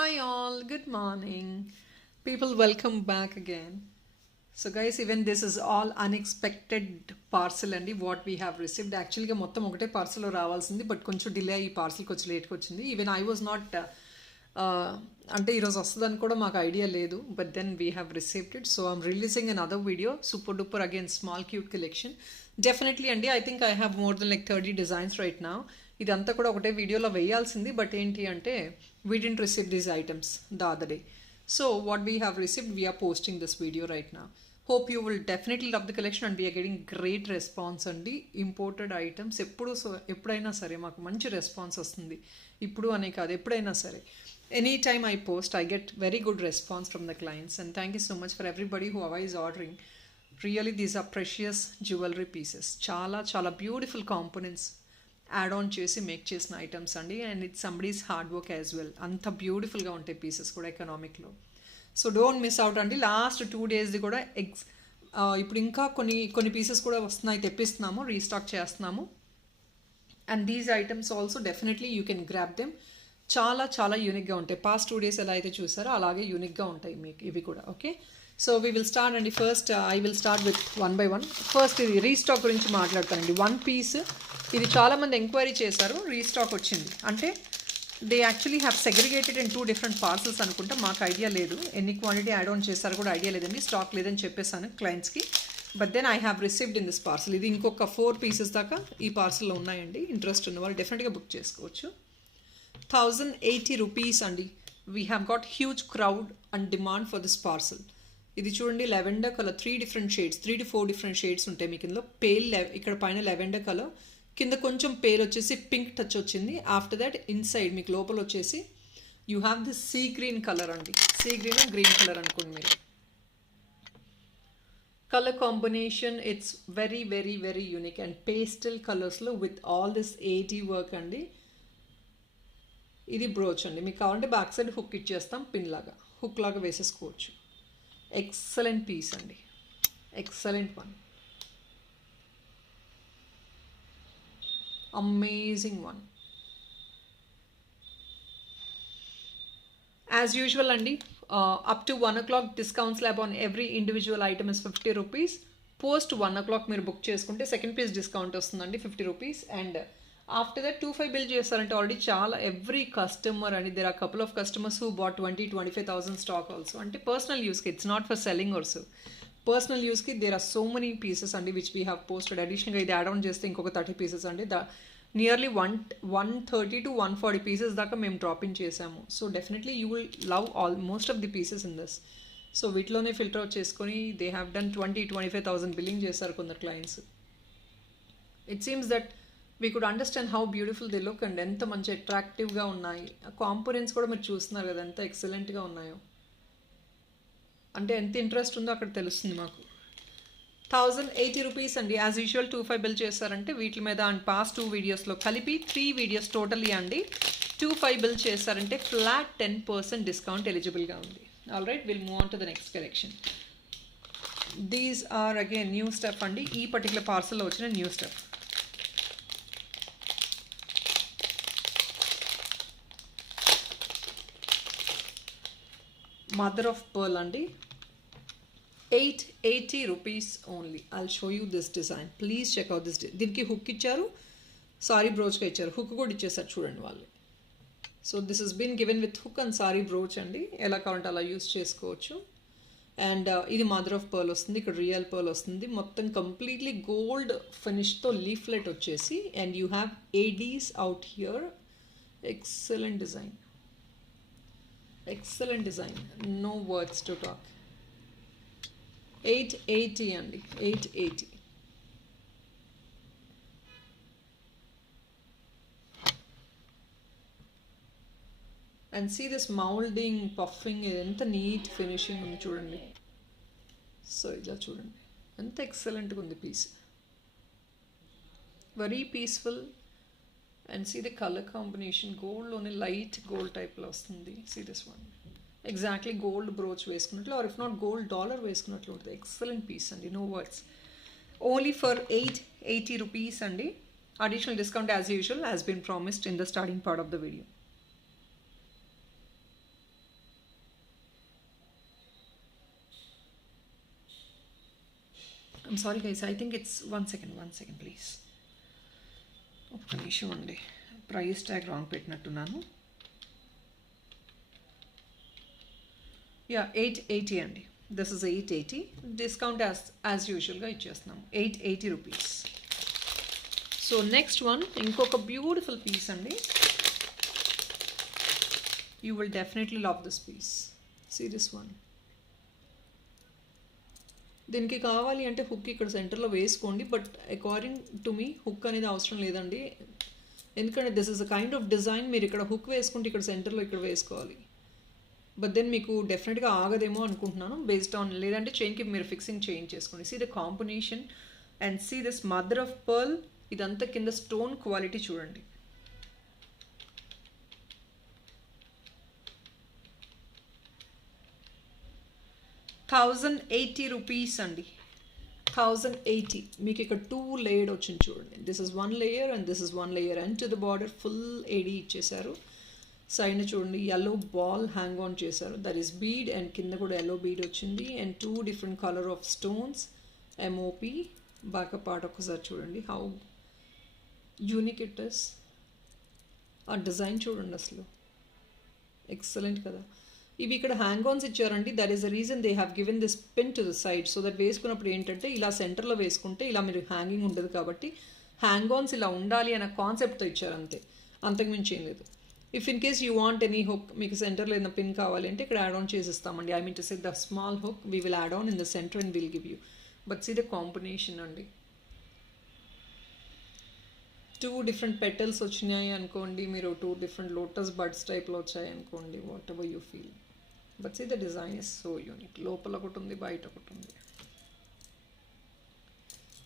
Hi all, good morning. People, welcome back again. So guys, even this is all unexpected parcel అండి what we have received. యాక్చువల్గా మొత్తం ఒకటే parcel రావాల్సింది but కొంచెం delay ఈ parcel కొంచెం లేట్గా వచ్చింది. ఈవెన్ ఐ వాజ్ నాట్ అంటే ఈరోజు వస్తుందని కూడా మాకు ఐడియా లేదు but then we have received it. So I'm releasing another video super duper again small cute collection. Definitely అండి, I think I have more than like 30 designs right now. ఇదంతా కూడా ఒకటే వీడియోలో వేయాల్సింది బట్ ఏంటి అంటే we didn't receive these items the other day. So what we have received we're posting this video right now. Hope you will definitely love the collection and we are getting great response అండి. Imported items ఎప్పుడైనా సరే మాకు మంచి response వస్తుంది. ఇప్పుడు అనే కాదు, ఎప్పుడైనా సరే any time I post I get very good response from the clients and thank you so much for everybody who always ordering. Really these are precious jewellery pieces. చాలా చాలా బ్యూటిఫుల్ కాంపోనెంట్స్ యాడ్ ఆన్ చేసి make చేసిన items అండి. And it's somebody's hard work as well. అంత బ్యూటిఫుల్గా ఉంటాయి pieces కూడా ఎకనామిక్లో. సో డోంట్ మిస్ అవుట్ అండి. లాస్ట్ 2 డేస్ది కూడా ఇప్పుడు ఇంకా కొన్ని పీసెస్ కూడా వస్తున్నాయి, తెప్పిస్తున్నాము, రీస్టాక్ చేస్తున్నాము. And these items also definitely you can grab them. చాలా చాలా యూనిక్గా ఉంటాయి. పాస్ట్ 2 డేస్ ఎలా అయితే చూసారో అలాగే యూనిక్గా ఉంటాయి మీకు ఇవి కూడా. Okay, so we will start అండి. First I will start with 1 by 1. ఫస్ట్ ఇది రీస్టాక్ గురించి మాట్లాడతానండి. 1 piece ఇది చాలామంది ఎంక్వైరీ చేశారు, రీస్టాక్ వచ్చింది అంటే they actually have segregated in 2 different parcels అనుకుంటా. మాకు ఐడియా లేదు ఎన్ని క్వాంటిటీ యాడ్ ఆన్ చేశారు కూడా ఐడియా లేదండి. స్టాక్ లేదని చెప్పేసాను క్లయింట్స్కి. But then I have received in this parcel. ఇది ఇంకొక 4 pieces దాకా ఈ పార్సల్లో ఉన్నాయండి. ఇంట్రెస్ట్ ఉన్న వాళ్ళు డెఫినెట్గా బుక్ చేసుకోవచ్చు. 1080 rupees అండి. We have got huge crowd and demand for this parcel. ఇది చూడండి, lavender colour, 3 different shades, 3 to 4 different shades ఉంటాయి మీకు ఇందులో. ఇక్కడ పైన లెవెండర్ కలర్, కింద కొంచెం పేల్ వచ్చేసి పింక్ టచ్ వచ్చింది. ఆఫ్టర్ దట్ ఇన్సైడ్ మీకు లోపల వచ్చేసి you have this sea green colour అండి. సీ గ్రీన్ గ్రీన్ కలర్ అనుకోండి మీరు. Colour combination it's very very very unique and pastel కలర్స్లో విత్ ఆల్ దిస్ 80 వర్క్ అండి. ఇది బ్రోచ్ అండి. మీకు కావాలంటే బ్యాక్ సైడ్ హుక్ ఇచ్చేస్తాం, పిన్ లాగా హుక్ లాగా వేసేసుకోవచ్చు. ఎక్సలెంట్ పీస్ అండి, excellent one, amazing one. As usual అండి, up to 1 o'clock discount slab on every individual item is 50 rupees. Post 1 o'clock మీరు బుక్ చేసుకుంటే సెకండ్ పీస్ డిస్కౌంట్ వస్తుందండి 50 rupees. And after that 25 bill చేస్తారంటే already చాలా every customer అండి. There are couple of customers who bought 20-25,000 stock also. అంటే personal యూస్కి, it's not for selling also. Personal యూస్కి there are so many pieces అండి which we have posted. అడిషనల్గా ఇది add on చేస్తే ఇంకొక 30 pieces అండి. నియర్లీ 130 to 140 pieces దాకా మేము డ్రాప్ ఇన్ చేసాము. So definitely you will love most of the pieces in this. So వీటిలోనే ఫిల్టర్ అవుట్ చేసుకొని దే హ్యావ్ డన్ 20-25,000 బిల్లింగ్ చేశారు కొందరు clients. It seems that we could understand how beautiful they look and ఎంత మంచి అట్రాక్టివ్గా ఉన్నాయి. Components కూడా మీరు చూస్తున్నారు కదా ఎంత ఎక్సలెంట్గా ఉన్నాయో. అంటే ఎంత ఇంట్రెస్ట్ ఉందో అక్కడ తెలుస్తుంది మాకు. 1080 rupees అండి. యాజ్ యూజువల్ 25 బిల్ చేశారంటే వీటి మీద అండ్ పాస్ట్ 2 వీడియోస్లో కలిపి 3 videos టోటలీ అండి 25 బిల్ చేశారంటే ఫ్లాట్ 10% డిస్కౌంట్ ఎలిజిబుల్గా ఉంది. All right, will move on to the next collection. These are again new stuff అండి. ఈ పర్టికులర్ పార్సల్లో వచ్చిన new stuff. Mother of pearl అండి. 880 rupees only. I'll show you this design. Please check out this. దీనికి hook ఇచ్చారు, సారీ బ్రోచ్గా ఇచ్చారు, hook కూడా ఇచ్చేసారు చూడండి వాళ్ళు. So this is been given with hook and sari brooch అండి. ఎలా కావాలంటే అలా యూస్ చేసుకోవచ్చు. అండ్ ఇది మదర్ ఆఫ్ పర్ల్ వస్తుంది. ఇక్కడ రియల్ పర్ల్ వస్తుంది. మొత్తం కంప్లీట్లీ గోల్డ్ ఫినిష్తో లీఫ్లెట్ వచ్చేసి and you have ADs out here. Excellent design, excellent design, no words to talk. 880 no, 880. And see this moulding, puffing, ఎంత నీట్ ఫినిషింగ్ ఉంది చూడండి. సో ఇలా చూడండి ఎంత ఎక్సలెంట్గా ఉంది piece. Very peaceful. And see the colour combination, గోల్డ్లోనే light gold టైప్లో వస్తుంది. See this one exactly gold brooch వేసుకున్నట్లు or if not gold dollar వేసుకున్నట్లు ఉంటుంది. ఎక్సలెంట్ పీస్ అండి, no words. Only for 880 rupees అండి. Additional discount as usual has been promised in the starting part of the video. I'm sorry guys, I think it's 1 second please. ఒక్క నిమిషం అండి, price tag wrong పెట్టినట్టున్నాను. Yeah 880 అండి. This is 880. Discount as యూజువల్గా ఇచ్చేస్తున్నాము, 880 rupees. So next one ఇంకొక beautiful piece అండి. You will definitely love this piece. See this one. దీనికి కావాలి అంటే హుక్ ఇక్కడ సెంటర్లో వేసుకోండి, but according to me hook అనేది అవసరం లేదండి. ఎందుకంటే this is a kind of design. మీరు ఇక్కడ హుక్ వేసుకుంటే ఇక్కడ సెంటర్లో ఇక్కడ వేసుకోవాలి. బట్ దెన్ మీకు డెఫినెట్గా ఆగదేమో అనుకుంటున్నాను, బేస్డ్ ఆన్. లేదంటే చైన్కి మీరు ఫిక్సింగ్ చేంజ్ చేసుకోండి. See the combination and see this mother of pearl. ఇదంతా కింద స్టోన్ క్వాలిటీ చూడండి. ₹1,080 అండి. 1080. మీకు ఇక్కడ 2 లేయర్డ్ వచ్చింది చూడండి. This is 1 layer and this is 1 layer. And to the border full AD ఇచ్చేసారు. సైడ్ చూడండి ఎల్లో బాల్ హ్యాంగ్ ఆన్ చేశారు, దట్ ఈస్ బీడ్. అండ్ కింద కూడా ఎల్లో బీడ్ వచ్చింది. And 2 different colour of stones, MOP. Backup part ఒకసారి చూడండి, how unique it is. ఆ design చూడండి అసలు ఎక్సలెంట్ కదా. ఇవి ఇక్కడ హ్యాంగ్ ఆన్స్ ఇచ్చారండి. That is the reason they have given this pin to the side, so that వేసుకున్నప్పుడు ఏంటంటే ఇలా సెంటర్లో వేసుకుంటే ఇలా మీరు హ్యాంగింగ్ ఉండదు కాబట్టి హ్యాంగ్ ఆన్స్ ఇలా ఉండాలి అనే కాన్సెప్ట్తో ఇచ్చారు అంతే, అంతకుమించి ఏం లేదు. If in case you want any hook, మీకు సెంటర్లో ఏదైనా పిన్ కావాలి అంటే ఇక్కడ యాడ్ ఆన్ చేసిస్తామండి. I mean to say the small hook we will add on in the centre and will give you. But see the combination అండి. 2 different petals వచ్చినాయి అనుకోండి, మీరు 2 డిఫరెంట్ లోటస్ బడ్స్ టైప్లో వచ్చాయి అనుకోండి, whatever you feel. But see the design is so unique. లోపల ఒకటి ఉంది, బయట ఒకటి ఉంది.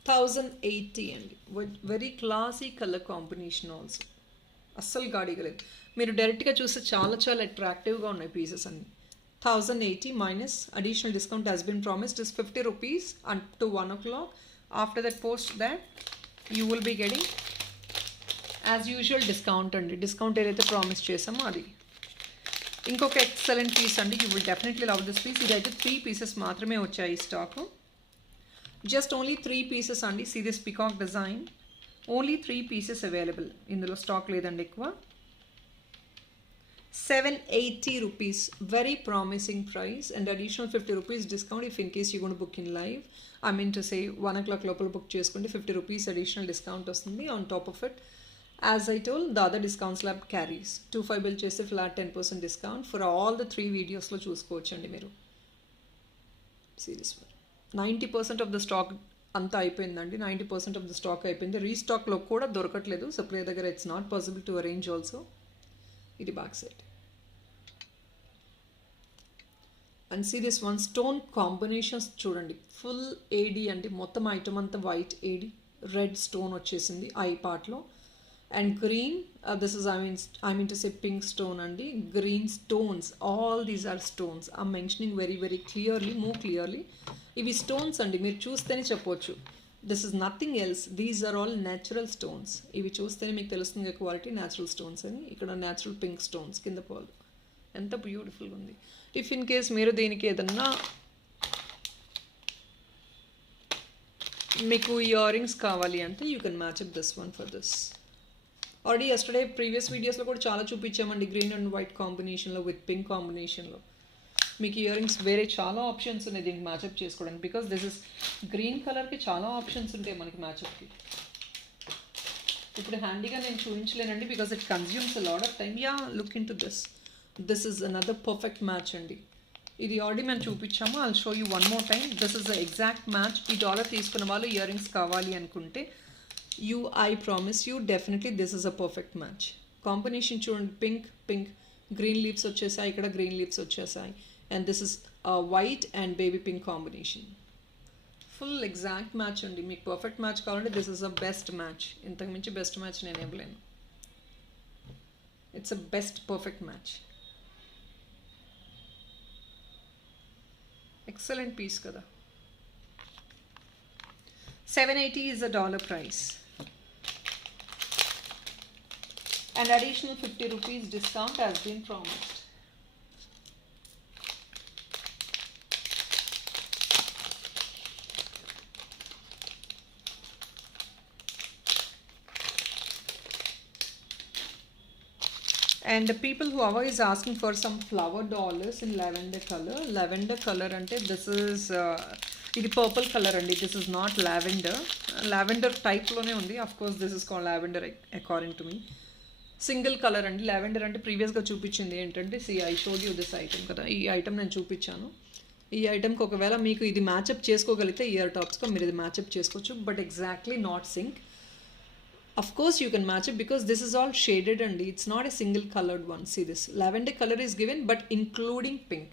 1080 అండి. Very classy colour combination also. అస్సలు గాడిగలేదు. మీరు డైరెక్ట్గా చూస్తే చాలా చాలా అట్రాక్టివ్గా ఉన్నాయి పీసెస్ అన్ని. 1080 minus additional discount has been promised is ₹50 up to 1 o'clock. After that post that you will be getting as usual discount అండి. డిస్కౌంట్ ఏదైతే ప్రామిస్ చేసామో అది. ఇంకొక ఎక్సలెంట్ పీస్ అండి. You will definitely love this piece. ఇదైతే 3 pieces మాత్రమే వచ్చాయి stock. Just only 3 pieces అండి. See this peacock design. Only 3 pieces available. ఇందులో స్టాక్ లేదండి ఎక్కువ. ₹780. Very promising price and additional ₹50 discount if in case you gonna book in live. I mean to say 1 o'clock లోపల book చేసుకుంటే ₹50 additional discount వస్తుంది. On top of it, as I told, the other discount slab carries 25 bill చేస్తే flat 10% discount for all the 3 videos లో చూసుకోవచ్చండి మీరు. Serious 90% of the stock అంతా అయిపోయిందండి. 90% of the stock అయిపోయింది. రీస్టాక్లో కూడా దొరకట్లేదు సప్లై దగ్గర. It's not possible to arrange also. ఇది back side. And see this one stone combinations చూడండి. ఫుల్ ఏడీ అండి. మొత్తం ఐటమ్ అంతా వైట్ ఏడీ, రెడ్ స్టోన్ వచ్చేసింది ఐ పార్ట్లో. And green, this is I mean to say pink stone andi. Green stones, all these are stones. I'm mentioning very very clearly, more clearly. Ivi stones andi, meer chustene cheppochu. This is nothing else. These are all natural stones. Ivi chustene meeku telustundi quality natural stones ani. Ikkada natural pink stones kinda polu. Enta beautiful ga undi. If in case meeru deeniki edanna meeku earrings kavali ante, you can match up this one for this. Already yesterday previous వీడియోస్లో కూడా చాలా చూపించామండి. Green and white కాంబినేషన్లో with pink కాంబినేషన్లో మీకు ear rings వేరే చాలా options ఉన్నాయి దీనికి మ్యాచప్ చేసుకోవడానికి. బికాస్ దిస్ ఇస్ గ్రీన్ కలర్కి చాలా ఆప్షన్స్ ఉంటాయి మనకి మ్యాచప్కి. ఇప్పుడు హ్యాండీగా నేను చూపించలేనండి because it consumes a lot of time. Yeah look in to this. This is another perfect match అండి. ఇది ఆల్రెడీ మేము చూపించాము. I'll show you one more time. This is the exact match. ఈ డాలర్ తీసుకున్న వాళ్ళు ఇయర్ రింగ్స్ కావాలి అనుకుంటే I promise you definitely this is a perfect match. Combination చూడండి. పింక్ గ్రీన్ లీవ్స్ వచ్చేసాయి. ఇక్కడ గ్రీన్ లీవ్స్ వచ్చేసాయి. And this is white and baby pink combination. Full exact match అండి. మీకు పర్ఫెక్ట్ మ్యాచ్ కావాలంటే this is a best match. ఇంతకు మించి best match నేను ఇవ్వలేను. It's a best perfect match. Excellent piece కదా. 780 is a dollar price. And additional ₹50 discount has been promised. And the people who are always asking for some flower dollars in lavender color. Lavender color ante this is ఇది purple colour అండి. This is not lavender. Lavender టైప్లోనే ఉంది. Of course this is called lavender according to me. Single colour అండి. Lavender అంటే ప్రీవియస్గా చూపించింది ఏంటంటే I showed you this item కదా. ఈ ఐటమ్ నేను చూపించాను. ఈ ఐటమ్కి ఒకవేళ మీకు ఇది మ్యాచప్ చేసుకోగలిగితే ఇయర్ టాప్స్గా మీరు ఇది మ్యాచప్ చేసుకోవచ్చు. బట్ exactly not sync. Of course you can match it because this is all shaded and it's not a single colored one. See this lavender color is given but including pink.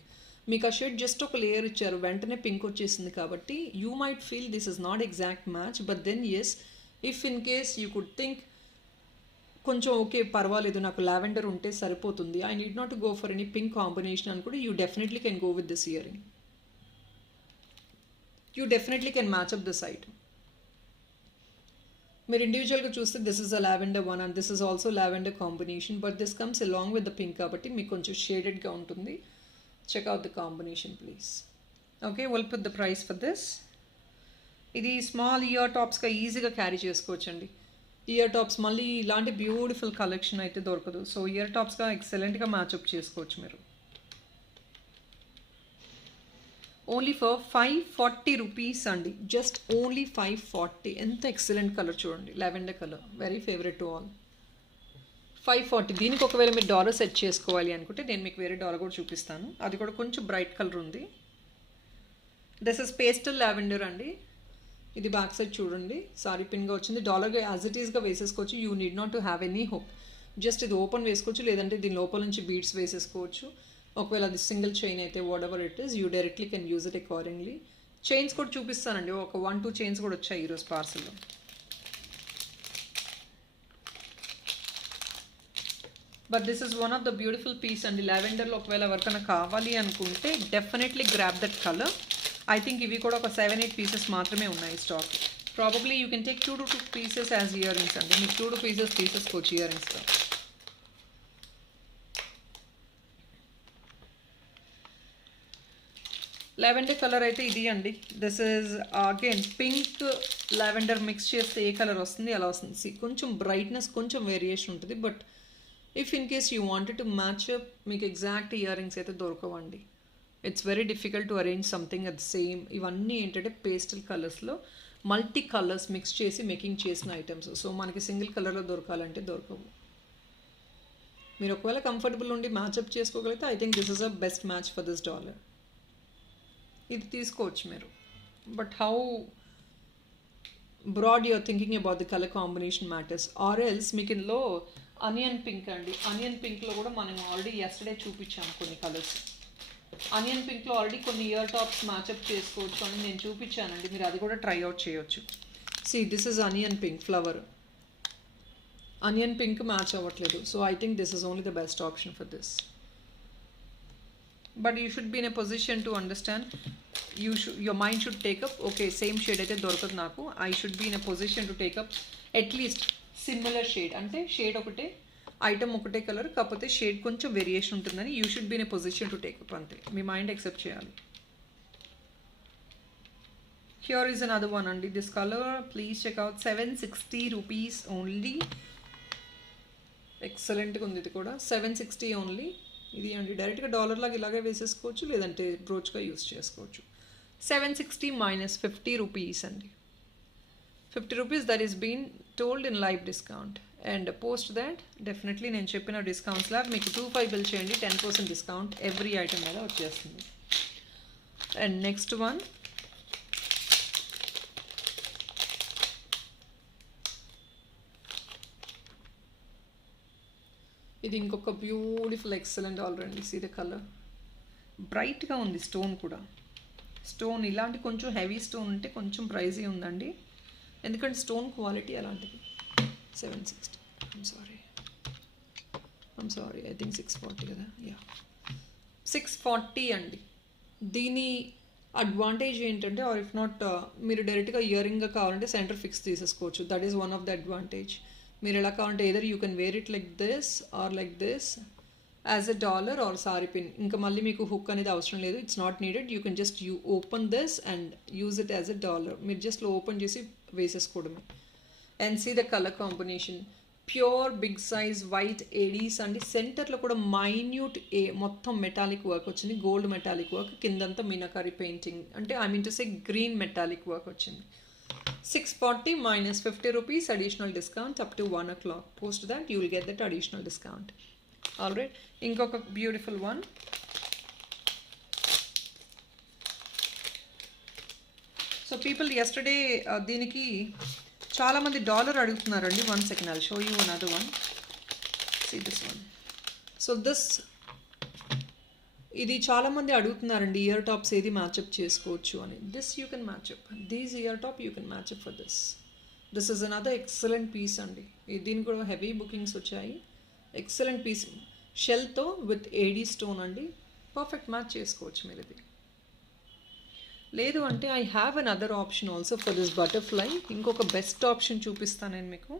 మీకు ఆ shade just ఒక layer ఇచ్చారు, వెంటనే pink వచ్చేసింది కాబట్టి you might feel this is not exact match. But then yes, if in case you could think కొంచెం okay పర్వాలేదు నాకు లావెండర్ ఉంటే సరిపోతుంది, I need not go for any pink combination అని కూడా you definitely can go with this earring. You definitely can match up this item. మీరు ఇండివిజువల్గా చూస్తే this is a lavender one and this is also lavender combination, but this comes along with the pink కాబట్టి మీకు కొంచెం షేడెడ్గా ఉంటుంది. Check out the combination please. Okay, will put the price for this. ఇది small ear టాప్స్గా ఈజీగా carry చేసుకోవచ్చండి. Ear tops మళ్ళీ ఇలాంటి బ్యూటిఫుల్ కలెక్షన్ అయితే దొరకదు. సో ఇయర్ టాప్స్గా ఎక్సలెంట్గా మ్యాచ్అప్ చేసుకోవచ్చు మీరు. ఓన్లీ ఫర్ 540 రూపీస్ అండి. Just only 540. ఎంత ఎక్సలెంట్ కలర్ చూడండి, lavender colour, very favourite to all. 540. దీనికి ఒకవేళ మీరు డాలర్ సెట్ చేసుకోవాలి అనుకుంటే నేను మీకు వేరే డాలర్ కూడా చూపిస్తాను. అది కూడా కొంచెం బ్రైట్ కలర్ ఉంది. దిస్ ఇస్ పేస్టల్ లావెండర్ అండి. ఇది బ్యాక్ సైడ్ చూడండి, సారీ పిన్గా వచ్చింది. డాలర్గా యాజ్ ఇట్ ఈస్గా వేసేసుకోవచ్చు. You need not to have any hope. Just ఇది ఓపెన్ వేసుకోవచ్చు, లేదంటే దీని లోపల నుంచి బీడ్స్ వేసేసుకోవచ్చు. ఒకవేళ అది సింగిల్ చైన్ అయితే whatever it is you directly can use it accordingly. Chains కూడా చూపిస్తానండి. ఒక 1-2 చైన్స్ కూడా వచ్చాయి ఈరోజు పార్సల్లో. But this is one of the beautiful piece అండి. లావెండర్లో ఒకవేళ ఎవరికైనా కావాలి అనుకుంటే definitely grab that colour. I think ఇవి కూడా ఒక 7-8 పీసెస్ మాత్రమే ఉన్నాయి stock. Probably you can take 2 to 2 pieces as ear rings అండి. మీకు 2 పీసెస్ తీసేసుకోవచ్చు ఇయర్ రింగ్స్లో. లావెండర్ కలర్ అయితే ఇది అండి. This is again pink lavender mix చేస్తే ఏ కలర్ వస్తుంది అలా వస్తుంది. కొంచెం బ్రైట్నెస్ కొంచెం వేరియేషన్ ఉంటుంది. But if in case you wanted to match up మీకు ఎగ్జాక్ట్ ఇయర్ రింగ్స్ అయితే దొరకవండి. It's very difficult to arrange something at same. ఇవన్నీ ఏంటంటే పేస్టల్ కలర్స్లో మల్టీ కలర్స్ మిక్స్ చేసి మేకింగ్ చేసిన ఐటమ్స్. సో మనకి సింగిల్ కలర్లో దొరకాలంటే దొరకవు. మీరు ఒకవేళ కంఫర్టబుల్ ఉండి మ్యాచ్అప్ చేసుకోగలిగితే I think this is a best match for this dollar. ఇది తీసుకోవచ్చు మీరు. But how broad you're thinking about the colour combination matters. Or else మీకు ఇందులో అనియన్ పింక్ అండి. అనియన్ పింక్లో కూడా మనం ఆల్రెడీ ఎస్టర్డే చూపించాము కొన్ని కలర్స్. అనియన్ పింక్లో ఆల్రెడీ కొన్ని ఇయర్ టాప్స్ మ్యాచ్అప్ చేసుకోవచ్చు అని నేను చూపించానండి. మీరు అది కూడా ట్రై అవుట్ చేయొచ్చు. This is onion pink flower. Onion pink match అవ్వట్లేదు. So I think this is only the best option for this. But you should be in a position to understand. Your mind should take up, okay, same shade అయితే దొరకదు నాకు. I should be in a position to take up at least similar shade. అంటే shade ఒకటే, item ఒకటే colour, కాకపోతే shade కొంచెం variation ఉంటుందని you should be in a position to take up. అంతే, మీ మైండ్ యాక్సెప్ట్ చేయాలి. హియర్ ఈజ్ అనదర్ వన్ అండి. This colour please check out. 760 rupees only. ఎక్సలెంట్గా ఉంది ఇది కూడా. 760 ఓన్లీ. ఇది అండి డైరెక్ట్గా డాలర్ లాగా ఇలాగే వేసేసుకోవచ్చు, లేదంటే బ్రోచ్గా యూస్ చేసుకోవచ్చు. 760 minus 50 రూపీస్ అండి. 50 rupees that is been told in live discount. And post that definitely నేను చెప్పిన డిస్కౌంట్స్ లాగా మీకు 25 బిల్ చేయండి, 10% డిస్కౌంట్ ఎవ్రీ ఐటమ్ మీద వచ్చేస్తుంది. అండ్ నెక్స్ట్ వన్ ఇది ఇంకొక beautiful excellent already. See the colour బ్రైట్గా ఉంది. స్టోన్ కూడా స్టోన్ ఇలాంటి కొంచెం హెవీ స్టోన్ ఉంటే కొంచెం ప్రైజీ ఉందండి, ఎందుకంటే స్టోన్ క్వాలిటీ అలాంటిది. 760 ఐమ్ సారీ ఐ థింక్ 640 కదా. 640 అండి. దీని అడ్వాంటేజ్ ఏంటంటే, ఆర్ ఇఫ్ నాట్ మీరు డైరెక్ట్గా ఇయర్ రింగ్గా కావాలంటే సెంటర్ ఫిక్స్ తీసేసుకోవచ్చు. That is one of the advantage. మీరు ఎలా కావాలంటే either you can wear it like this or like this as a dollar or sari pin. ఇంకా మళ్ళీ మీకు హుక్ అనేది అవసరం లేదు. It's not needed. You can just open this and use it as a dollar. మీరు జస్ట్ ఓపెన్ చేసి వేసేసుకోవడమే. And see the colour combination. Pure big size white ADs అండి. సెంటర్లో కూడా మైన్యూట్ మొత్తం మెటాలిక్ వర్క్ వచ్చింది, గోల్డ్ మెటాలిక్ వర్క్. కిందంతా meenakari painting, అంటే I mean to say green metallic work వచ్చింది. 640 minus 50 rupees additional discount up to 1 o'clock. Post that, you will get that additional discount. Alright, ఇంకొక beautiful one. So people yesterday దీనికి చాలామంది dollar అడుగుతున్నారండి. 1 second, I'll show you another one. See this one. So this, ఇది చాలామంది అడుగుతున్నారండి ear tops ఏది match up చేసుకోవచ్చు అని. This you can match up, these ear top you can match up for this. This is another excellent piece అండి. దీనికి కూడా heavy bookings వచ్చాయి. ఎక్సలెంట్ పీస్, షెల్తో విత్ ఏడీ స్టోన్ అండి. పర్ఫెక్ట్ మ్యాచ్ చేసుకోవచ్చు మీరు ఇది. లేదు అంటే I have an other option also for this butterfly. ఇంకొక బెస్ట్ ఆప్షన్ చూపిస్తాను నేను మీకు.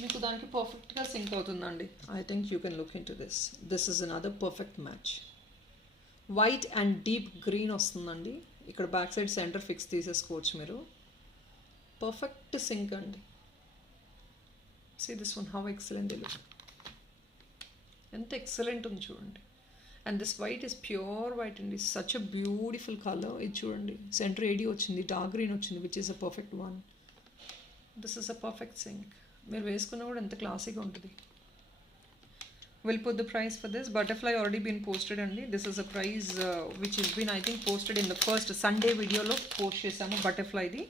మీకు దానికి పర్ఫెక్ట్గా సింక్ అవుతుందండి. I think you can look in to this. This is another perfect match. White and deep green వస్తుందండి. ఇక్కడ బ్యాక్ సైడ్ సెంటర్ ఫిక్స్ తీసేసుకోవచ్చు మీరు. పర్ఫెక్ట్ సింక్ అండి. See this one, how excellent the look. ఎంత excellent ఉంది చూడండి. And this white is pure white అండి. Such a beautiful colour. ఇది చూడండి, సెంటర్ ఏడీ వచ్చింది, డార్క్ గ్రీన్ వచ్చింది, which is a perfect one. This is a perfect sync. మీరు వేసుకున్నా కూడా ఎంత క్లాసీగా ఉంటుంది. We'll put the price for this. Butterfly already been posted అండి. This is a price which has been I think posted in the first Sunday video లో post చేసాము బటర్ఫ్లైది.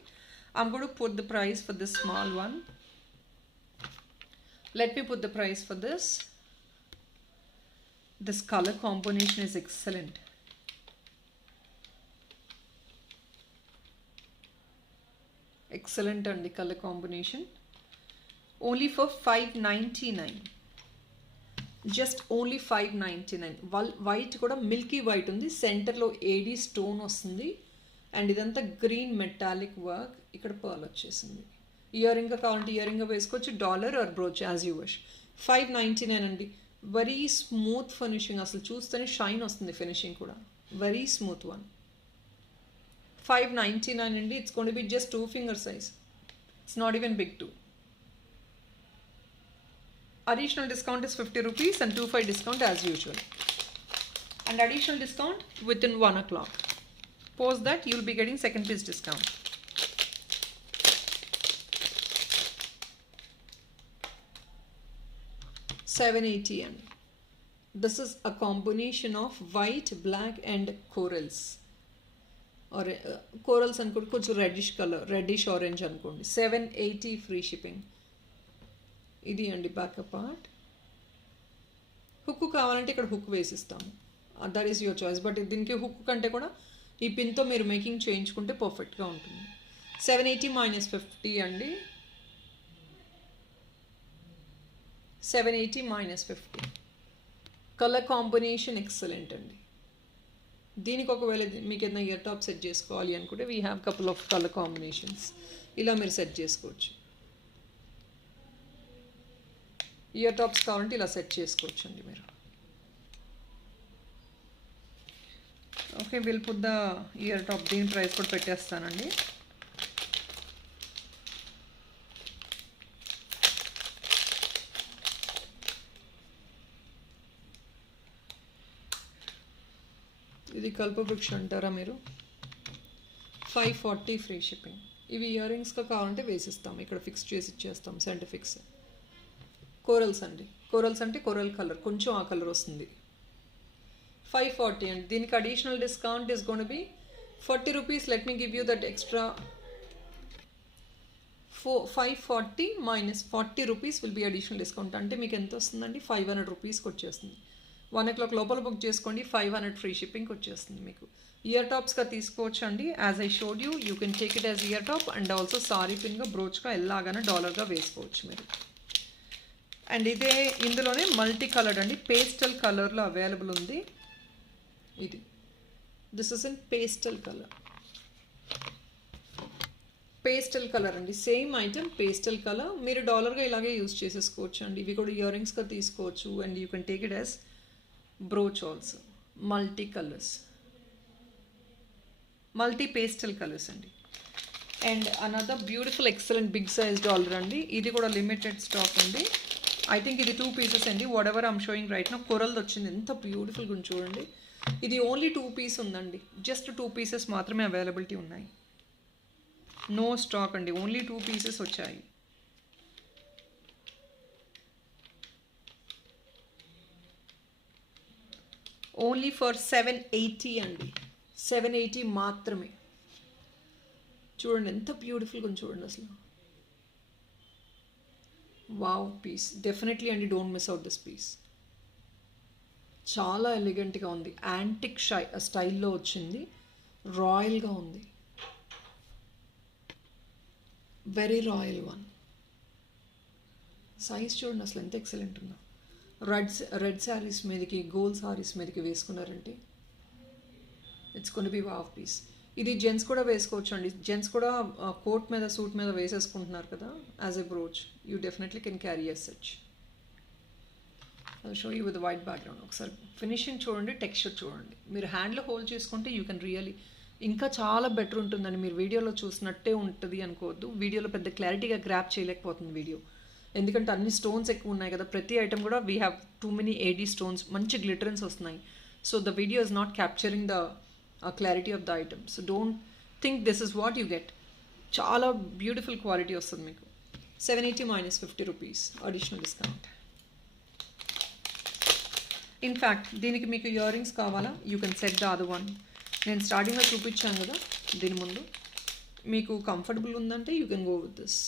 I'm going to put the price for this small one. Let me put the price for this. This color combination is excellent. Excellent and the color combination. Only for 599. Just only 599. White కూడా milky white ఉంది. సెంటర్లో AD stone వస్తుంది. And ఇదంతా green metallic work. ఇక్కడ pearl వచ్చేసింది. Earring కావాలంటే earring వేసుకోవచ్చు, dollar or brooch as you wish. 599 అండి. వెరీ స్మూత్ ఫినిషింగ్, అసలు చూస్తేనే షైన్ వస్తుంది ఫినిషింగ్ కూడా. Very smooth one. 599 అండి. It's going to be just 2 finger size. It's not even big too. Additional discount is 50 rupees and 25 discount as usual. And additional discount within 1 o'clock. Post that, you will be getting second piece discount. $780 and this is a combination of white, black and corals. Or corals and కొంచెం reddish color, reddish orange అనుకోండి. 780 free shipping. ఇది అండి back part. Hook కావాలంటే ఇక్కడ hook వేసిస్తాము. That is your choice. But దీనికి hook కంటే కూడా ఈ పిన్తో మీరు మేకింగ్ చేయించుకుంటే పర్ఫెక్ట్గా ఉంటుంది. 780 minus 50 అండి. 780 minus 50. కలర్ కాంబినేషన్ ఎక్సలెంట్ అండి. దీనికి ఒకవేళ మీకు ఏదైనా ఇయర్ టాప్ సెట్ చేసుకోవాలి అనుకుంటే we have couple of colour combinations. ఇలా మీరు సెట్ చేసుకోవచ్చు. ఇయర్ టాప్స్ కావాలంటే ఇలా సెట్ చేసుకోవచ్చు అండి మీరు. Okay, will put the ear top. దీని ప్రైస్ కూడా పెట్టేస్తానండి. ఇది కల్పవృక్ష అంటారా మీరు. 540 ఫ్రీ షిప్పింగ్. ఇవి ఇయర్ రింగ్స్గా కావాలంటే వేసిస్తాం, ఇక్కడ ఫిక్స్ చేసి ఇచ్చేస్తాం. Centre fix. కోరల్స్ అండి. కోరల్స్ అంటే కోరల్ కలర్, కొంచెం ఆ కలర్ వస్తుంది. 540 అండి. దీనికి additional discount is gonna be 40 rupees. Let me give you that extra 540 minus 40 rupees will be additional discount. అంటే మీకు ఎంత వస్తుందండి? 500 రూపీస్కి వచ్చేస్తుంది. 1 o'clock లోపల బుక్ చేసుకోండి. 500 ఫ్రీ షిప్పింగ్కి వచ్చేస్తుంది మీకు. ఇయర్ టాప్స్గా తీసుకోవచ్చు అండి. As I showed you, you can take it as ear top and also sari పిన్గా, బ్రోచ్గా, ఎలాగానే డాలర్గా వేసుకోవచ్చు మీరు. అండ్ ఇదే ఇందులోనే మల్టీ కలర్డ్ అండి. పేస్టల్ కలర్లో అవైలబుల్ ఉంది ఇది. This is in pastel colour. Pastel colour అండి, సేమ్ ఐటమ్ పేస్టల్ కలర్. మీరు డాలర్గా ఇలాగే యూజ్ చేసేసుకోవచ్చు అండి. ఇవి కూడా ఇయర్ రింగ్స్గా తీసుకోవచ్చు and you can take it as brooch also. Multi colours, multi pastel colours అండి. And another beautiful excellent big size dollar అండి. ఇది కూడా లిమిటెడ్ స్టాక్ అండి. ఐ థింక్ ఇది 2 పీసెస్ అండి. Whatever I'm showing right నా కొరల్ది వచ్చింది, ఎంత బ్యూటిఫుల్గా ఉంది చూడండి. ఇది ఓన్లీ 2 పీస్ ఉందండి, జస్ట్ 2 పీసెస్ మాత్రమే అవైలబిలిటీ ఉన్నాయి. నో స్టాక్ అండి, ఓన్లీ 2 పీసెస్ వచ్చాయి. ఓన్లీ ఫర్ 780 అండి, 780 మాత్రమే. చూడండి ఎంత బ్యూటిఫుల్గా ఉంది చూడండి అసలు. వావ్ పీస్, డెఫినెట్లీ అండి, don't miss out this piece. చాలా ఎలిగెంట్గా ఉంది, యాంటిక్ స్టైల్లో వచ్చింది, రాయల్గా ఉంది, వెరీ రాయల్ వన్. సైజ్ చూడండి అసలు ఎంత ఎక్సలెంట్ ఉందో. రెడ్ శారీస్ మీదకి, గోల్డ్ శారీస్ మీదకి వేసుకున్నారంటే ఇట్స్ కొన్ బి వావ్ పీస్. ఇది జెంట్స్ కూడా వేసుకోవచ్చు అండి. జెంట్స్ కూడా కోట్ మీద, సూట్ మీద వేసేసుకుంటున్నారు కదా as a brooch. You definitely can carry as such. Show you with white background. ఒకసారి ఫినిషింగ్ చూడండి, టెక్స్చర్ చూడండి. మీరు హ్యాండ్లో హోల్డ్ చేసుకుంటే యూ కెన్ రియలీ ఇంకా చాలా బెటర్ ఉంటుందండి. మీరు వీడియోలో చూసినట్టే ఉంటుంది అనుకోవద్దు. వీడియోలో పెద్ద క్లారిటీగా గ్రాప్ చేయలేకపోతుంది వీడియో, ఎందుకంటే అన్ని స్టోన్స్ ఎక్కువ ఉన్నాయి కదా. ప్రతి ఐటమ్ కూడా we have too many AD stones, మంచి గ్లిటరెన్స్ వస్తున్నాయి. So the video is not capturing the clarity of the item. So don't think this is what you get. చాలా బ్యూటిఫుల్ క్వాలిటీ వస్తుంది మీకు. 780 minus 50 rupees additional discount. In fact దీనికి మీకు ear rings కావాలా, you can set the other one. నేను స్టార్టింగ్లో చూపించాను కదా దీని ముందు. మీకు కంఫర్టబుల్ ఉందంటే you can go with this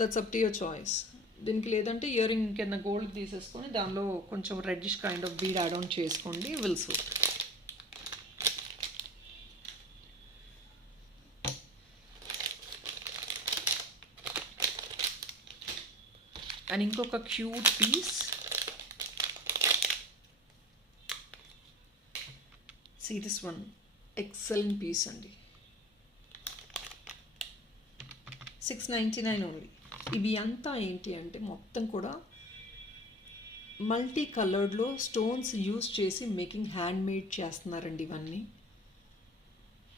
that's up to your choice. దీనికి లేదంటే ఇయర్ రింగ్ కింద గోల్డ్ తీసేసుకొని దానిలో కొంచెం reddish kind of bead add on చేసుకోండి, విల్ సూట్. అండ్ ఇంకొక cute piece, see this one, excellent piece అండి. 699 ఓన్లీ. ఇవి అంతా ఏంటి అంటే మొత్తం కూడా మల్టీ కలర్డ్లో స్టోన్స్ యూస్ చేసి మేకింగ్ హ్యాండ్ మేడ్ చేస్తున్నారండి. ఇవన్నీ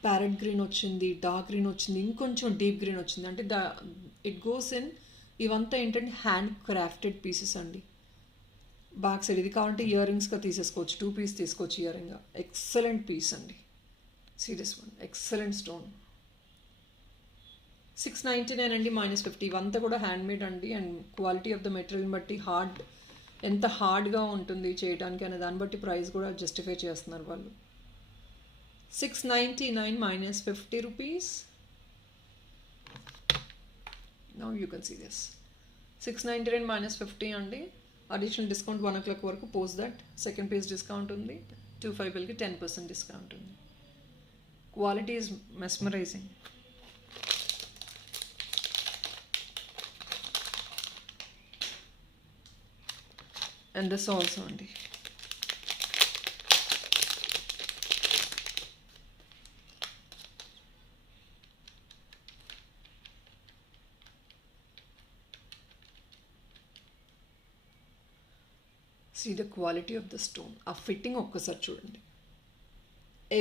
ప్యారెట్ గ్రీన్ వచ్చింది, డార్క్ గ్రీన్ వచ్చింది, ఇంకొంచెం డీప్ గ్రీన్ వచ్చింది. అంటే ఇట్ గోస్ ఇన్. ఇవంతా ఏంటంటే హ్యాండ్ క్రాఫ్టెడ్ పీసెస్ అండి. బ్యాక్ సైడ్ ఇది కావాలంటే ఇయర్ రింగ్స్గా తీసేసుకోవచ్చు, 2 పీస్ తీసుకోవచ్చు ఇయర్ రింగ్గా. ఎక్సలెంట్ పీస్ అండి. Serious one, excellent stone. 699 అండి, -50. ఇవంతా కూడా హ్యాండ్ మేడ్ అండి. And quality of the material బట్టి ఎంత హార్డ్గా ఉంటుంది చేయడానికి అనే దాన్ని బట్టి ప్రైస్ కూడా జస్టిఫై చేస్తున్నారు వాళ్ళు. 699 -50 rupees. Now you can see this. 699 -50 అండి. అడిషనల్ డిస్కౌంట్ 1 o'clock వరకు. Post that second page discount ఉంది. 25 10% డిస్కౌంట్ ఉంది. Quality is mesmerising. And this also అండి. See the quality of the stone. ఆ ఫిట్టింగ్ ఒక్కసారి చూడండి.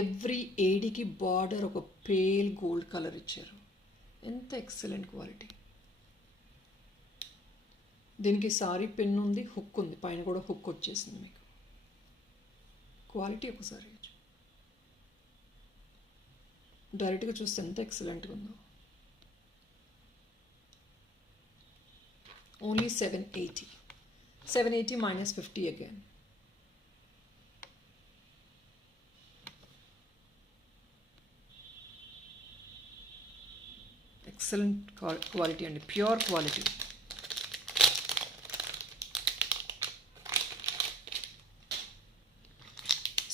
ఎవ్రీ ఏడికి బార్డర్ ఒక పేల్ గోల్డ్ కలర్ ఇచ్చారు. ఎంత ఎక్సలెంట్ క్వాలిటీ. దీనికి సారీ పిన్ ఉంది, హుక్ ఉంది, పైన కూడా హుక్ వచ్చేసింది మీకు. క్వాలిటీ ఒకసారి డైరెక్ట్గా చూస్తే ఎంత ఎక్సలెంట్గా ఉందో. Only 780. 780 -50 again. Excellent quality and pure quality.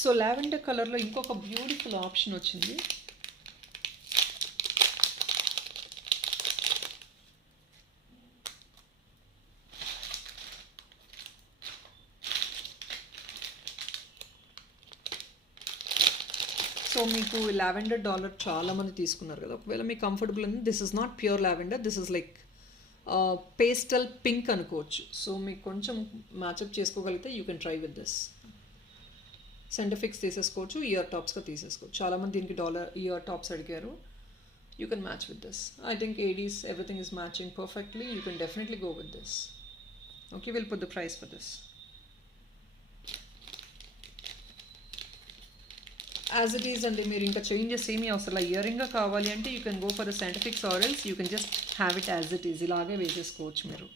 So lavender కలర్లో ఇంకొక బ్యూటిఫుల్ ఆప్షన్ వచ్చింది. సో మీకు లావెండర్ డాలర్ చాలా మంది తీసుకున్నారు కదా, ఒకవేళ మీకు కంఫర్టబుల్ ఉంది, this is not pure lavender, this is like pastel pink అనుకోవచ్చు. సో మీకు కొంచెం మ్యాచప్ చేసుకోగలిగితే you can try with this. Centre fix తీసేసుకోవచ్చు, ఇయర్ టాప్స్గా తీసేసుకోవచ్చు. చాలామంది దీనికి డాలర్ ఇయర్ టాప్స్ అడిగారు. You can match with this. I think Aedes everything is matching perfectly. You can definitely go with this. Okay, will put the price for this. As it is అండి, మీరు ఇంకా changes ఏమీ అవసరం. ఇయరింగ్గా కావాలి అంటే you can go for the scientifics or else you can just have it as it is, ఇలాగే వేసేసుకోవచ్చు మీరు.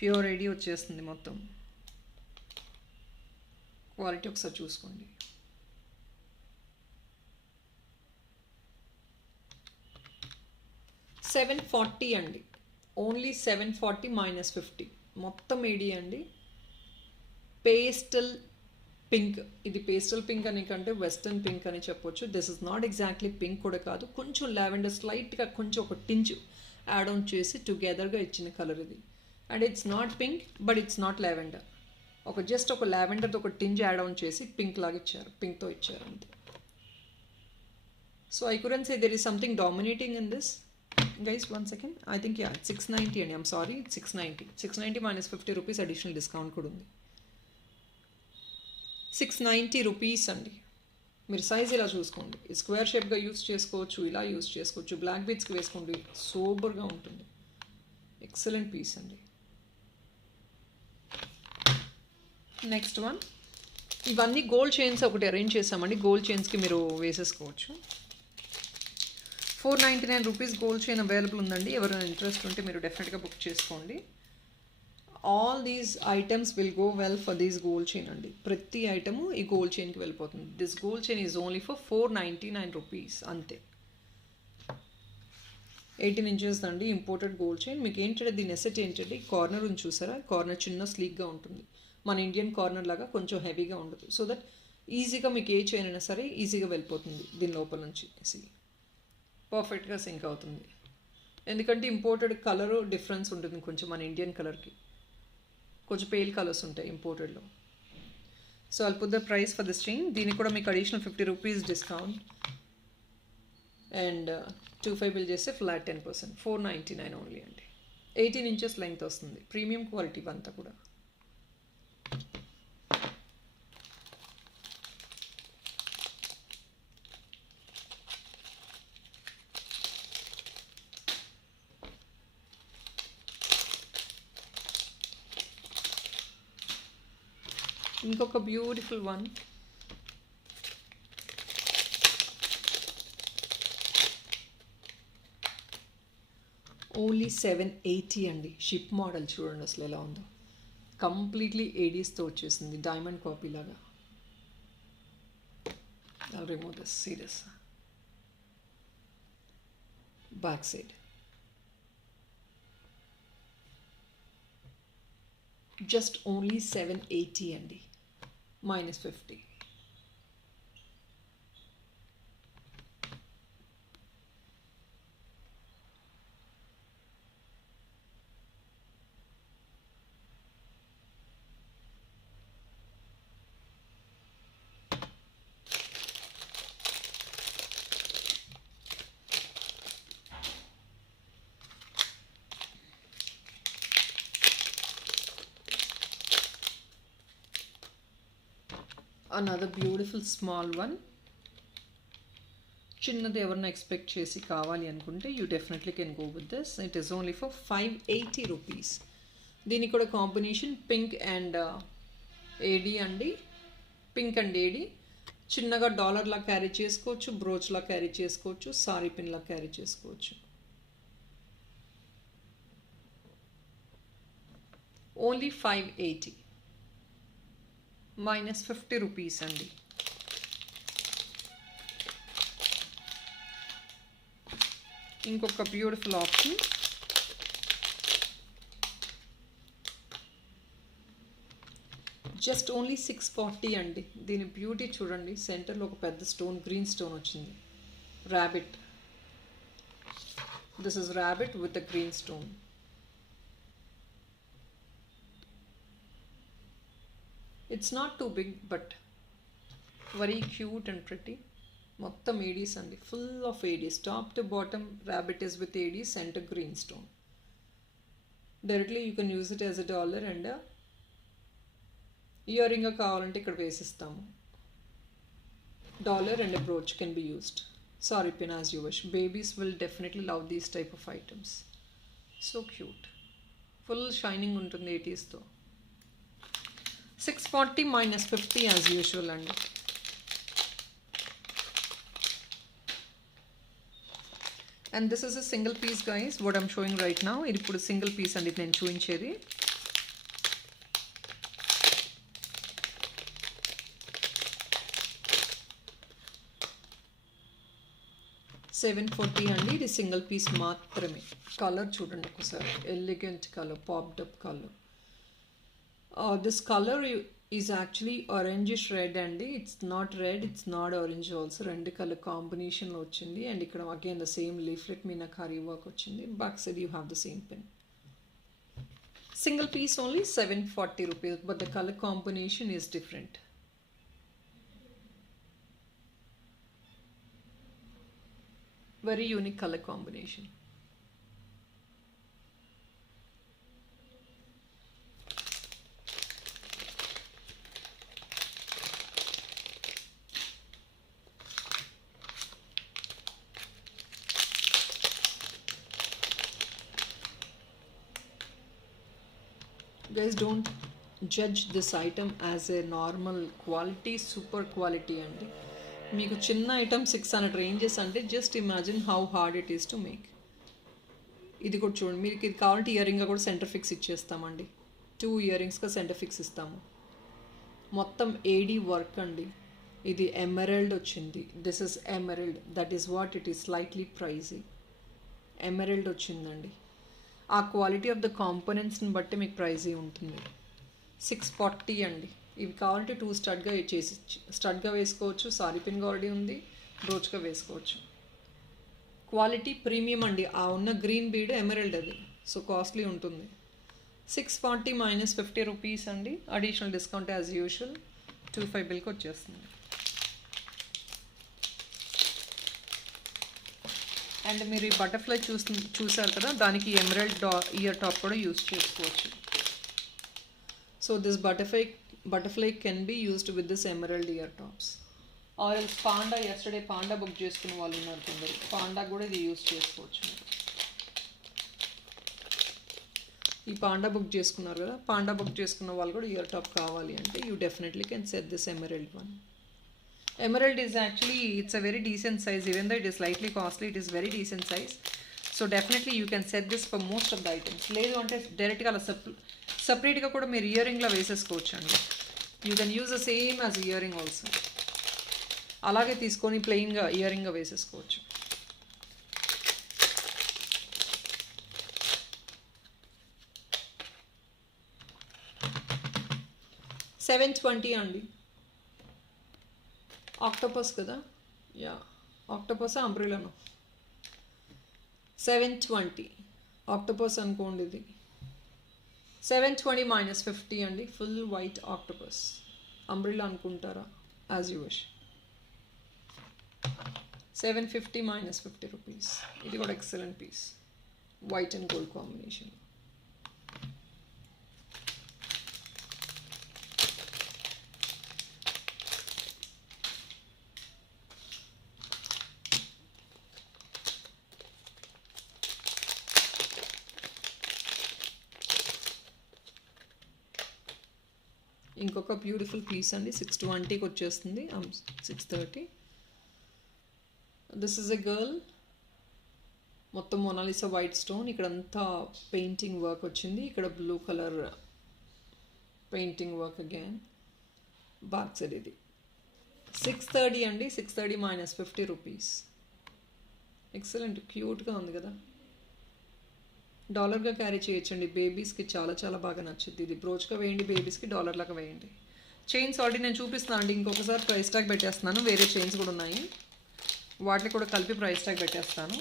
ప్యూర్ ఐడి వచ్చేస్తుంది మొత్తం. క్వాలిటీ ఒకసారి చూసుకోండి. $740 అండి, ఓన్లీ $740 -50. మొత్తం ఏడి అండి. పేస్టల్ పింక్, ఇది పేస్టల్ పింక్ అని కంటే వెస్టర్న్ పింక్ అని చెప్పొచ్చు. This is not exactly pink కూడా కాదు, కొంచెం లావెండర్ స్లైట్గా కొంచెం ఒక టించ్ యాడ్ ఆన్ చేసి టుగెదర్గా ఇచ్చిన కలర్ ఇది. And it's not pink but it's not lavender, just ఒక లావెండర్తో ఒక టింజ్ యాడ్ ఆన్ చేసి పింక్ లాగా ఇచ్చారు, పింక్తో ఇచ్చారు అంతే. So I couldn't say there is something dominating in this guys. 1 second, I think yeah 690 అండి, I'm sorry 690 -50 rupees additional discount కూడా ఉంది. 690 రూపీస్ అండి. మీరు సైజ్ ఇలా చూసుకోండి, స్క్వేర్ షేప్గా యూస్ చేసుకోవచ్చు, ఇలా యూస్ చేసుకోవచ్చు, బ్లాక్ బీడ్స్కి వేసుకోండి, సూపర్గా ఉంటుంది. ఎక్సలెంట్ పీస్ అండి. నెక్స్ట్ వన్, ఇవన్నీ గోల్డ్ చైన్స్ ఒకటి అరేంజ్ చేసామండి. గోల్డ్ చైన్స్కి మీరు వేసేసుకోవచ్చు. 499 రూపీస్ గోల్డ్ చైన్ అవైలబుల్ ఉందండి. ఎవరైనా ఇంట్రెస్ట్ ఉంటే మీరు డెఫినెట్గా బుక్ చేసుకోండి. All these items will go well for these gold chain అండి. ప్రతి ఐటము ఈ గోల్డ్ చైన్కి వెళ్ళిపోతుంది. This gold chain is only for 499 rupees అంతే. 18 ఇంచెస్ అండి, ఇంపోర్టెడ్ గోల్డ్ చైన్. మీకు ఏంటంటే దీని ఎసెట్ ఏంటంటే ఈ కార్నర్ ఉంది చూసారా, కార్నర్ చిన్న స్లీక్గా ఉంటుంది. మన ఇండియన్ కార్నర్ లాగా కొంచెం హెవీగా ఉండదు. సో దట్ ఈజీగా మీకు ఏ చైన్ అయినా సరే ఈజీగా వెళ్ళిపోతుంది దీని లోపల నుంచి. పర్ఫెక్ట్గా సింక్ అవుతుంది. ఎందుకంటే ఇంపోర్టెడ్ కలరు డిఫరెన్స్ ఉంటుంది కొంచెం, మన ఇండియన్ కలర్కి కొంచెం పేల్ కలర్స్ ఉంటాయి ఇంపోర్టెడ్లో. So I'll put the price for this chain. దీనికి కూడా మీకు additional 50 rupees discount and 25 bill చేస్తే ఫ్లాట్ 10%. 499 ఓన్లీ అండి. 18 ఇంచెస్ లెంగ్త్ వస్తుంది. ప్రీమియం క్వాలిటీ అంతా కూడా. ఇంకొక బ్యూటిఫుల్ వన్, ఓన్లీ 780 అండి. షిప్ మోడల్ చూడండి అసలు ఎలా ఉందో, కంప్లీట్లీ ఏడీస్తో వచ్చేసింది, డైమండ్ కాపీ లాగా. I'll remove this, see this, back side. Just only 780 అండి, -50. Another beautiful small one. చిన్నది ఎవరైనా ఎక్స్పెక్ట్ చేసి కావాలి అనుకుంటే you definitely can go with this. It is only for 580 rupees. దీనికి కూడా కాంబినేషన్ పింక్ అండ్ ఏడీ అండి. పింక్ అండ్ ఏడీ చిన్నగా డాలర్లా క్యారీ చేసుకోవచ్చు, బ్రోచ్లా క్యారీ చేసుకోవచ్చు, సారీ పిన్లా క్యారీ చేసుకోవచ్చు. ఓన్లీ 580 -50 రూపీస్ అండి. ఇంకొక బ్యూటిఫుల్ ఆప్షన్, జస్ట్ ఓన్లీ 640 అండి. దీని బ్యూటీ చూడండి, సెంటర్లో ఒక పెద్ద స్టోన్, గ్రీన్ స్టోన్ వచ్చింది, rabbit. This is rabbit with the green stone. It's not too big, but very cute and pretty. మొత్తం ఏడీస్ అండి, full of ADs, top to bottom rabbit is with ADs, centre green stone. Directly you can use it as a dollar and earring కావాలంటే ఇక్కడ వేసిస్తాము. Dollar and brooch can be used. Sari pin as you wish. Babies will definitely love these type of items. So cute, full shining ఉంటుంది 80sతో. 640 minus 50 as usual అండి. And this is a single piece guys, what I'm showing right now. ఇది ఇప్పుడు single piece అండి నేను చూపించేది. $740 అండి. ఇది సింగిల్ పీస్ మాత్రమే. కలర్ చూడండి ఒకసారి, elegant colour, popped up colour. This colour is actually orangish red అండి. It's not red, it's not orange also. రెండు కలర్ కాంబినేషన్లో వచ్చింది. అండ్ ఇక్కడ again the same leaflet meenakari work వచ్చింది. Back side you have the same pen. Single piece only ₹740, but the colour combination is different. Very unique color combination. Guys, don't judge this item as a normal quality, super quality అండి. మీకు చిన్న item 600 ranges అంటే just imagine how hard it is to make. ఇది కూడా చూడండి, మీకు ఇది కావాలంటే ఇయర్ రింగ్గా కూడా సెంటర్ ఫిక్స్ ఇచ్చేస్తామండి. 2 ఇయర్ రింగ్స్గా సెంటర్ ఫిక్స్ ఇస్తాము. మొత్తం ఏడీ వర్క్ అండి. ఇది ఎమరల్డ్ వచ్చింది. This is emerald, that is what it is, slightly pricey. Emerald వచ్చిందండి. ఆ క్వాలిటీ ఆఫ్ ద కాంపోనెంట్స్ని బట్టి మీకు ప్రైజీ ఉంటుంది. 640 అండి. ఇవి కావాలంటే 2 స్టడ్గా చేసి స్టడ్గా వేసుకోవచ్చు. సారీ పిన్ ఆల్రెడీ ఉంది, బ్రోచ్గా వేసుకోవచ్చు. క్వాలిటీ ప్రీమియం అండి. ఆ ఉన్న గ్రీన్ బీడ్ ఎమరల్డ్ అది, సో కాస్ట్లీ ఉంటుంది. 640 minus 50 రూపీస్ అండి. అడిషనల్ డిస్కౌంట్ యాజ్ యూజువల్ 25 బిల్కి వచ్చేస్తుంది. అండ్ మీరు ఈ బటర్ఫ్లై చూసారు కదా, దానికి ఎమరల్డ్ ఇయర్ టాప్ కూడా యూజ్ చేసుకోవచ్చు. So this butterfly can be used with this emerald ear tops, or else panda. Yesterday panda book చేసుకున్న వాళ్ళు ఉన్నారు కొందరు, పాండా కూడా ఇది యూజ్ చేసుకోవచ్చు. ఈ పాండా బుక్ చేసుకున్నారు కదా, పాండా బుక్ చేసుకున్న వాళ్ళు కూడా ఇయర్ టాప్ కావాలి అంటే you definitely can set this emerald one. Emerald is actually it's a very decent size, even though it is slightly costly, it is very decent size. So definitely you can set this for most of the items. లేదు అంటే డైరెక్ట్గా అలా సపరేట్గా కూడా మీరు year రింగ్లో వేసేసుకోవచ్చు అండి. You can use the same as ear ring also. అలాగే తీసుకొని ప్లెయిన్గా ఇయర్ రింగ్గా వేసేసుకోవచ్చు. $720 అండి. ఆక్టోపస్ కదా, యా ఆక్టోపస్ అంబ్రెలాను. 720 ఆక్టోపస్ అనుకోండి. ఇది 720 minus 50 అండి. ఫుల్ వైట్ ఆక్టోపస్, అంబ్రెలా అనుకుంటారా, యాజ్ యూ విష్. 750 minus 50 రూపీస్. ఇది కూడా excellent piece, white and gold combination. ఇంకొక బ్యూటిఫుల్ పీస్ అండి. 620కి వచ్చేస్తుంది, 630. This is a girl. మొత్తం మొనాలిసా వైట్ స్టోన్, ఇక్కడంతా పెయింటింగ్ వర్క్ వచ్చింది. ఇక్కడ blue colour painting work again. Back side ఇది 630 అండి. 630 minus 50 రూపీస్. ఎక్సలెంట్, క్యూట్గా ఉంది కదా. డాలర్గా క్యారీ చేయొచ్చండి. బేబీస్కి చాలా చాలా బాగా నచ్చుద్ది. ఇది బ్రోచ్గా వేయండి, బేబీస్కి డాలర్లాగా వేయండి. చైన్స్ ఆల్రెడీ నేను చూపిస్తున్నాను అండి. ఇంకొకసారి ప్రైస్ ట్యాగ్ పెట్టేస్తున్నాను. వేరే చైన్స్ కూడా ఉన్నాయి, వాటిని కూడా కలిపి ప్రైస్ ట్యాగ్ పెట్టేస్తాను.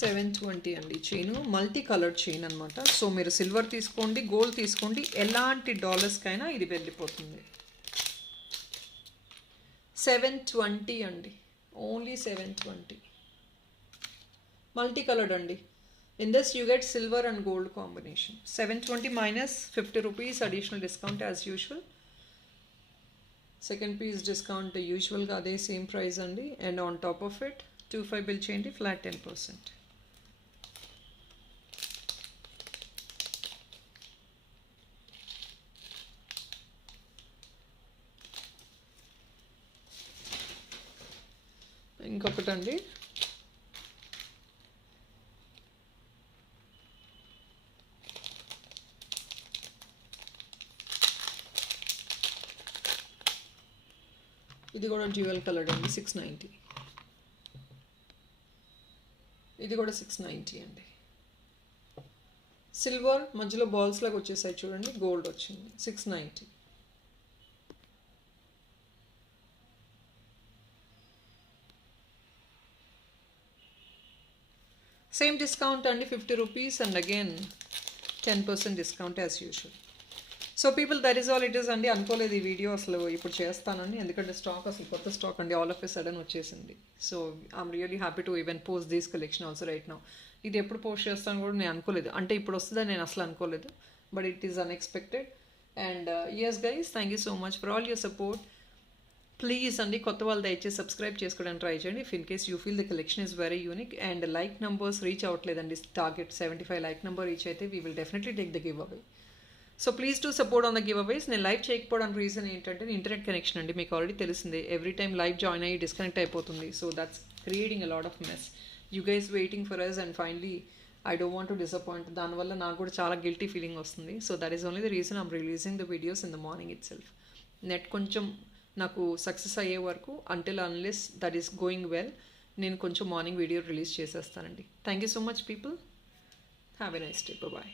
720 అండి చైన్, మల్టీ కలర్ చైన్ అనమాట. సో మీరు సిల్వర్ తీసుకోండి, గోల్డ్ తీసుకోండి, ఎలాంటి డాలర్స్కైనా ఇది వెళ్ళిపోతుంది. 720 అండి, ఓన్లీ 720. మల్టీ కలర్డ్ అండి. In this you get silver and gold combination. 720 minus 50 rupees additional discount as usual. Second piece discount యూజువల్గా అదే సేమ్ ప్రైస్ అండి. And on top of it 25 bill చేయండి, ఫ్లాట్ 10%. ఇంకొకటండి, ఇది కూడా డ్యూయల్ కలర్ అండి, 690. ఇది కూడా 690 అండి. సిల్వర్ మధ్యలో బాల్స్ లాగా వచ్చేసాయి చూడండి, గోల్డ్ వచ్చింది 690. సేమ్ డిస్కౌంట్ అండి, 50 rupees and again 10% discount as usual. So people that is all it is అండి. అనుకోలేదు ఈ వీడియో అసలు ఇప్పుడు చేస్తానని, ఎందుకంటే స్టాక్ అసలు కొత్త స్టాక్ అండి, ఆల్ ఆఫ్ ఎ సడన్ వచ్చేసింది. So I'm really happy to even post these collection also right now. ఇది ఎప్పుడు పోస్ట్ చేస్తాను కూడా నేను అనుకోలేదు, అంటే ఇప్పుడు వస్తుందని నేను అసలు అనుకోలేదు, but it is unexpected. And yes guys, thank you so much for all your support. Please అండి, కొత్త వాళ్ళు దయచేసి సబ్స్క్రైబ్ చేసుకోవడానికి ట్రై చేయండి. If in case you feel the collection is very unique. And like numbers reach అవ్వట్లేదండి, target 75 like number reach అయితే we will definitely take the giveaway. So please to support on the giveaways. నేను live చేయకపోవడానికి reason ఏంటంటే internet connection అండి, మీకు already తెలిసిందే. Every time live join అయ్యి disconnect అయిపోతుంది. So that's creating a lot of mess. You guys waiting for us and finally I don't want to disappoint. దానివల్ల నాకు కూడా చాలా గిల్టీ ఫీలింగ్ వస్తుంది. So that is only the reason I'm releasing the videos in the morning itself. Net కొంచెం నాకు success అయ్యే వరకు, until unless that is going well, నేను కొంచెం morning video release చేసేస్తానండి. Thank you so much people. Have a nice day. Bye.